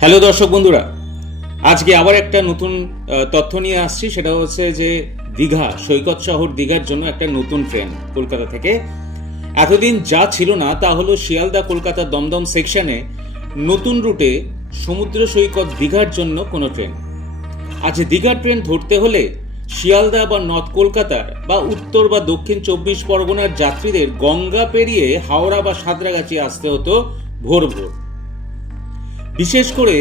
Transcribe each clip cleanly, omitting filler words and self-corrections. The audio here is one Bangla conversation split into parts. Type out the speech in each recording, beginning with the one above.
হ্যালো দর্শক বন্ধুরা, আজকে আবার একটা নতুন তথ্য নিয়ে আসছি। সেটা হচ্ছে যে দীঘা, সৈকত শহর দীঘার জন্য একটা নতুন ট্রেন কলকাতা থেকে। এতদিন যা ছিল না তা হলো শিয়ালদা কলকাতা দমদম সেকশনে নতুন রুটে সমুদ্র সৈকত দীঘার জন্য কোনো ট্রেন। আজ দীঘার ট্রেন ধরতে হলে শিয়ালদা বা নর্থ কলকাতার বা উত্তর বা দক্ষিণ 24 পরগনার যাত্রীদের গঙ্গা পেরিয়ে হাওড়া বা সাঁতরাগাছি আসতে হতো ভোর ভোর। বিশেষ করে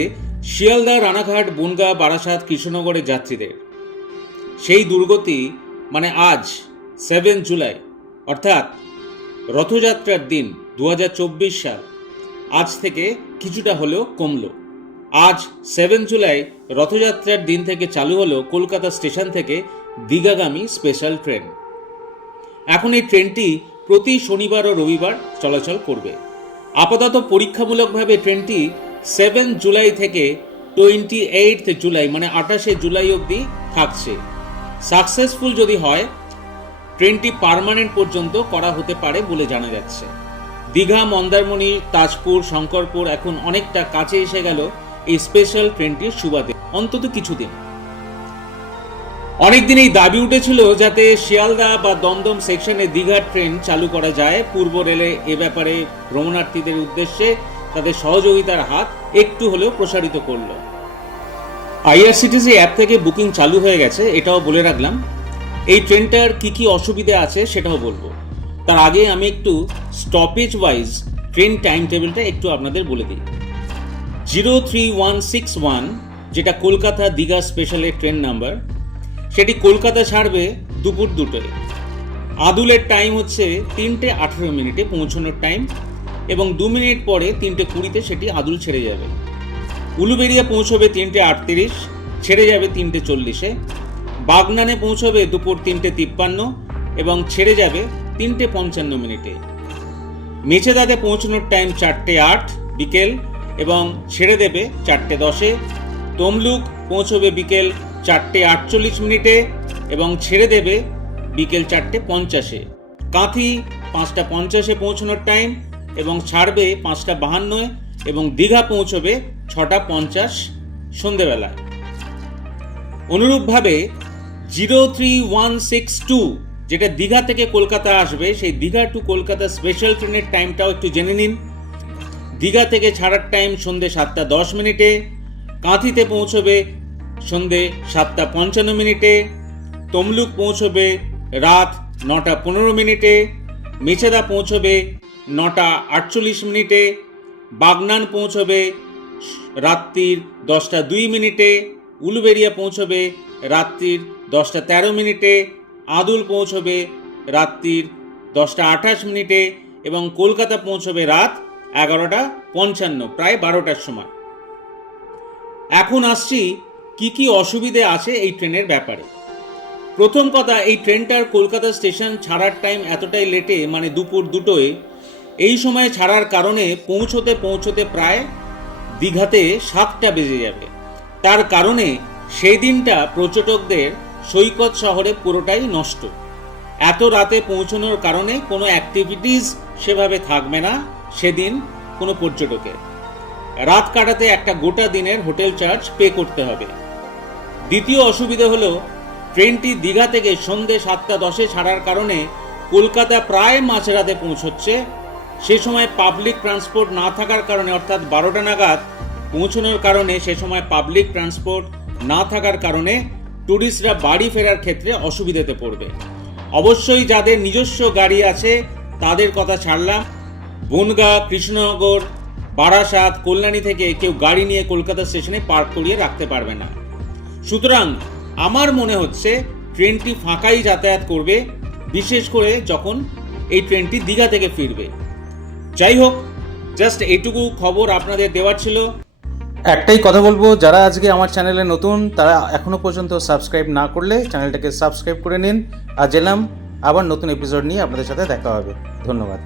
শিয়ালদা, রানাঘাট, বনগাঁ, বারাসাত, কৃষ্ণনগরের যাত্রীদের সেই দুর্গতি মানে আজ 7 জুলাই অর্থাৎ রথযাত্রার দিন 2024 সাল আজ থেকে কিছুটা হলেও কমলো। আজ 7 জুলাই রথযাত্রার দিন থেকে চালু হলো কলকাতা স্টেশন থেকে দীঘাগামী স্পেশাল ট্রেন। এখন এই ট্রেনটি প্রতি শনিবার ও রবিবার চলাচল করবে। আপাতত পরীক্ষামূলকভাবে ট্রেনটি 7 জুলাই থেকে 28 জুলাই মানে 28 জুলাই অবধি থাকছে। সাকসেসফুল যদি হয় ট্রেনটি পার্মানেন্ট পর্যন্ত করা হতে পারে বলে জানা যাচ্ছে। দীঘা, মন্দারমণি, তাজপুর, শঙ্করপুর এখন অনেকটা কাছে এসে গেল এই স্পেশাল ট্রেনটির সুবাদে, অন্তত কিছুদিন। অনেকদিন এই দাবি উঠেছিল যাতে শিয়ালদা বা দমদম সেকশনে দীঘার ট্রেন চালু করা যায়। পূর্ব রেলে এ ব্যাপারে ভ্রমণার্থীদের উদ্দেশ্যে তাদের সহযোগিতার হাত একটু হলেও প্রসারিত করলো। আইআরসিটিসি অ্যাপ থেকে বুকিং চালু হয়ে গেছে, এটাও বলে রাখলাম। এই ট্রেনটার কি কি অসুবিধা আছে সেটাও বলবো। তার আগে আমি একটু স্টপেজ ওয়াইজ ট্রেন টাইম টেবিলটা একটু আপনাদের বলে দিই। 03161 যেটা কলকাতা দীঘা স্পেশালের ট্রেন নাম্বার, সেটি কলকাতা ছাড়বে দুপুর 2টায়। আদুলের টাইম হচ্ছে 3:18 পৌঁছানোর টাইম, এবং 2 মিনিট পরে 3:20 সেটি আদুল ছেড়ে যাবে। উলুবেড়িয়া পৌঁছবে 3:38, ছেড়ে যাবে 3:40। বাগনানে পৌঁছবে দুপুর 3:53 এবং ছেড়ে যাবে 3:55। মেছেদাতে পৌঁছানোর টাইম 4:08 বিকেল এবং ছেড়ে দেবে 4:10। তমলুক পৌঁছবে বিকেল 4:48 এবং ছেড়ে দেবে বিকেল 4:50। কাঁথি 5:50 পৌঁছানোর টাইম এবং ছাড়বে 5:52 এবং দীঘা পৌঁছবে 6:50 সন্ধেবেলায়। অনুরূপভাবে 03162 যেটা দীঘা থেকে কলকাতা আসবে, সেই দীঘা টু কলকাতা স্পেশাল ট্রেনের টাইমটাও একটু জেনে নিন। দীঘা থেকে ছাড়ার টাইম সন্ধে 7:10। কাঁথিতে পৌঁছবে সন্ধে 7:55। তমলুক পৌঁছবে রাত 9:15। মেছেদা পৌঁছবে 9:48। বাগনান পৌঁছবে রাত্রির 10:02। উলুবেড়িয়া পৌঁছবে রাত্রির 10:13। আদুল পৌঁছবে রাত্রির 10:28 এবং কলকাতা পৌঁছবে রাত 11:55, প্রায় 12টার সময়। এখন আসছি কি কি অসুবিধে আছে এই ট্রেনের ব্যাপারে। প্রথম কথা, এই ট্রেনটার কলকাতা স্টেশন ছাড়ার টাইম এতটাই লেটে, মানে দুপুর 2টোয়। এই সময় ছাড়ার কারণে পৌঁছতে পৌঁছতে প্রায় দীঘাতে 7টা বেজে যাবে। তার কারণে সেই দিনটা পর্যটকদের সৈকত শহরে পুরোটাই নষ্ট। এত রাতে পৌঁছানোর কারণে কোনো অ্যাক্টিভিটিস সেভাবে থাকবে না সেদিন কোনো পর্যটকের। রাত কাটাতে একটা গোটা দিনের হোটেল চার্জ পে করতে হবে। দ্বিতীয় অসুবিধা হলো ট্রেনটি দীঘা থেকে সন্ধে 7:10 ছাড়ার কারণে কলকাতা প্রায় মাঝরাতে পৌঁছচ্ছে। সে সময় পাবলিক ট্রান্সপোর্ট না থাকার কারণে, অর্থাৎ 12টা নাগাদ পৌঁছানোর কারণে, সে সময় পাবলিক ট্রান্সপোর্ট না থাকার কারণে ট্যুরিস্টরা বাড়ি ফেরার ক্ষেত্রে অসুবিধাতে পড়বে। অবশ্যই যাদের নিজস্ব গাড়ি আছে তাদের কথা ছাড়লাম। বনগাঁ, কৃষ্ণনগর, বারাসাত, কল্যাণী থেকে কেউ গাড়ি নিয়ে কলকাতা স্টেশনে পার্ক করিয়ে রাখতে পারবে না। সুতরাং আমার মনে হচ্ছে ট্রেনটি ফাঁকাই যাতায়াত করবে, বিশেষ করে যখন এই ট্রেনটি দীঘা থেকে ফিরবে। যাই হোক, জাস্ট এইটুকু খবর আপনাদের দেওয়ার ছিল। একটাই কথা বলবো, যারা আজকে আমার চ্যানেলে নতুন তারা এখনো পর্যন্ত সাবস্ক্রাইব না করলে চ্যানেলটাকে সাবস্ক্রাইব করে নিন। আর জেলাম আবার নতুন এপিসোড নিয়ে আপনাদের সাথে দেখা হবে। ধন্যবাদ।